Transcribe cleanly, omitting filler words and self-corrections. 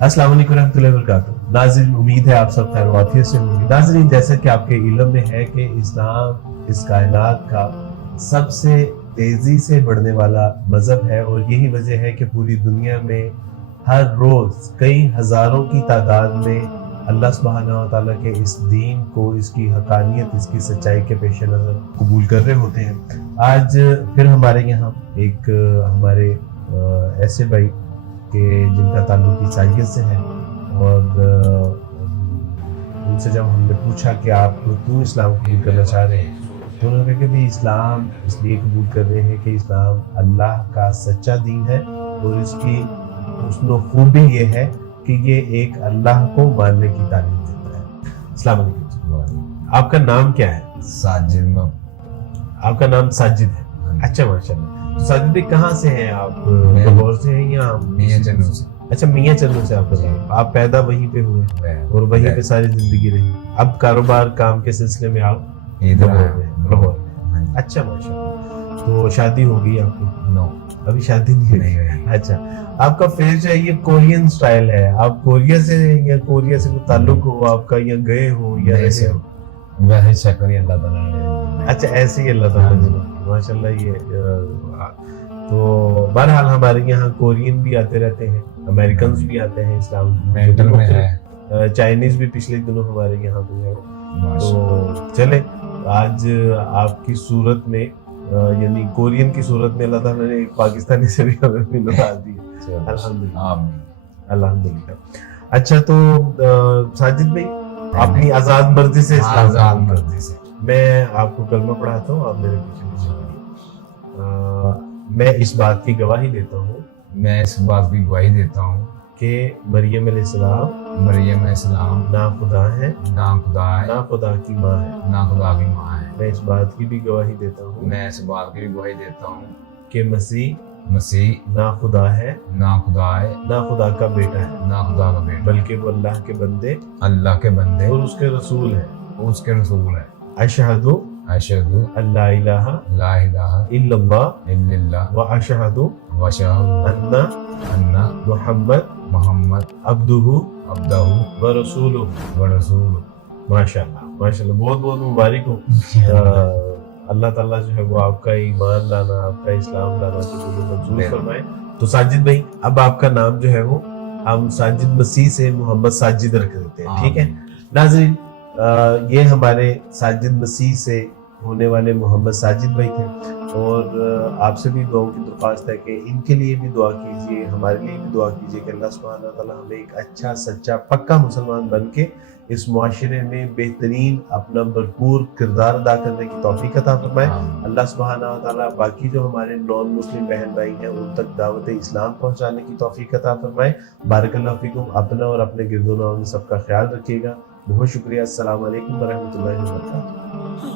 अस्सलाम वालेकुम रहमतुल्लाहि व बरकातुहू। नाज़रीन, उम्मीद है आप सब खैर वाफियत से होंगे। नाज़रीन, जैसा कि आपके इल्म में है कि इस्लाम इस कायनात का सबसे तेजी से बढ़ने वाला मजहब है और यही वजह है कि पूरी दुनिया में हर रोज कई हजारों की तादाद में अल्लाह सुब्हानहू व तआला के इस दीन को, इसकी हकानियत, इसकी सच्चाई के पेश नज़र कबूल कर रहे होते हैं। आज फिर हमारे यहाँ एक हमारे ऐसे भाई कि जिनका ताल्लुक ईसाइयत से है और उनसे जब हमने पूछा कि आप क्यों इस्लाम कबूल करना चाह रहे हैं, तो उन्होंने कहा कि भी इस्लाम इसलिए कबूल कर रहे हैं कि इस्लाम अल्लाह का सच्चा दीन है और इसकी हुस्न खूबी ये है कि ये एक अल्लाह को मानने की तालीम देता है। अस्सलाम वालेकुम। आपका नाम क्या है? साजिद। आपका नाम साजिद है? अच्छा, माशाल्लाह। साजिद भाई, कहाँ से हैं आप? लाहौर से हैं या मियां चन्नू से? अच्छा, मियां चन्नू से आपका। आप पैदा वहीं पे हुए और वहीं पे सारी जिंदगी रही। अब कारोबार काम के सिलसिले में आप इधर लाहौर में। अच्छा, माशाल्लाह। तो शादी हो गई आपकी? नो, अभी शादी नहीं हुई। अच्छा, आपका फेस जो है ये कोरियन स्टाइल है। आप कोरिया से या कोरिया से कोई ताल्लुक हो आपका, या गए हो या ऐसे हो? वैसे शक्ल अल्लाह ताला ने। अच्छा, ऐसे ही अल्लाह ताला ने माशाल्लाह। ये तो बहरहाल हमारे यहाँ कोरियन भी आते रहते हैं, अमेरिकन भी आते हैं इस्लाम मेंटल में है, चाइनीज भी पिछले दिनों हमारे यहाँ पे है। तो चले, आज आपकी सूरत में यानी कोरियन की सूरत में अल्लाह ताला ने एक पाकिस्तानी से भी हमें मिलवा दी। अल्हम्दुलिल्लाह, अल्हम्दुलिल्लाह। अच्छा, तो साजिद भाई, अपनी आजाद मर्जी से आजाद मर्जी से मैं आपको कलमा पढ़ाता हूँ, आप मेरे पीछे पीछे। मैं इस बात की गवाही देता हूँ, मैं इस बात की गवाही देता हूँ कि मरियम अलैहिस्सलाम ना खुदा है, ना खुदा है, ना खुदा की माँ है, ना खुदा की माँ है। मैं इस बात की भी गवाही देता हूँ, मैं इस बात की भी गवाही देता हूँ कि मसीह ना खुदा है, ना खुदा का बेटा है, ना खुदा का बेटा, बल्कि वो अल्लाह के बंदे और उसके रसूल है। अशहदु अल्ला इलाहा इल्लल्लाह व अशहदु अन्ना मुहम्मद अब्दुहु व रसूलुहु। माशाल्लाह, माशाल्लाह, बहुत बहुत मुबारक हो। अल्लाह ताला जो है वो आपका ईमान लाना, आपका इस्लाम लाना कबूल मंजूर फरमाए। तो साजिद भाई, अब आपका नाम जो है वो हम साजिद मसीह से मोहम्मद साजिद रख देते हैं, ठीक है? नाज़रीन, ये हमारे साजिद मसीह से होने वाले मोहम्मद साजिद भाई थे और आपसे भी दुआओं की दरख्वास्त है कि इनके लिए भी दुआ कीजिए, हमारे लिए भी दुआ कीजिए कि अल्लाह सुब्हानहू व तआला हमें एक अच्छा, सच्चा, पक्का मुसलमान बन के इस मुआशरे में बेहतरीन अपना भरपूर किरदार अदा करने की तौफीक अता फरमाए। अल्लाह सुब्हानहू व तआला बाकी जो हमारे नॉन मुस्लिम बहन भाई हैं उन तक दावत इस्लाम पहुंचाने की तौफीक अता फरमाए। बारकल्लाहु फीकुम। अपना और अपने गिरदोनवां में सबका ख्याल रखिएगा। बहुत शुक्रिया। अस्सलाम वालेकुम व रहमतुल्लाहि व बरकातुहू।